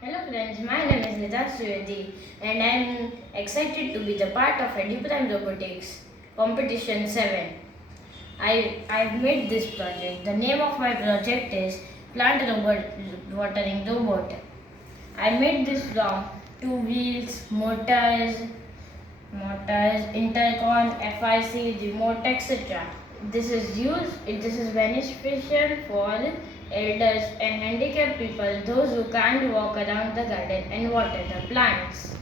Hello friends, my name is Hetaansh Trivedi and I am excited to be the part of Eduprime Robotics Competition 7. I've made this project. The name of my project is Plant Robot Watering Robot. I made this from two wheels, motors, intercom, FIC, remote, etc. This is beneficial for elders and handicapped people, those who can't walk around the garden and water the plants.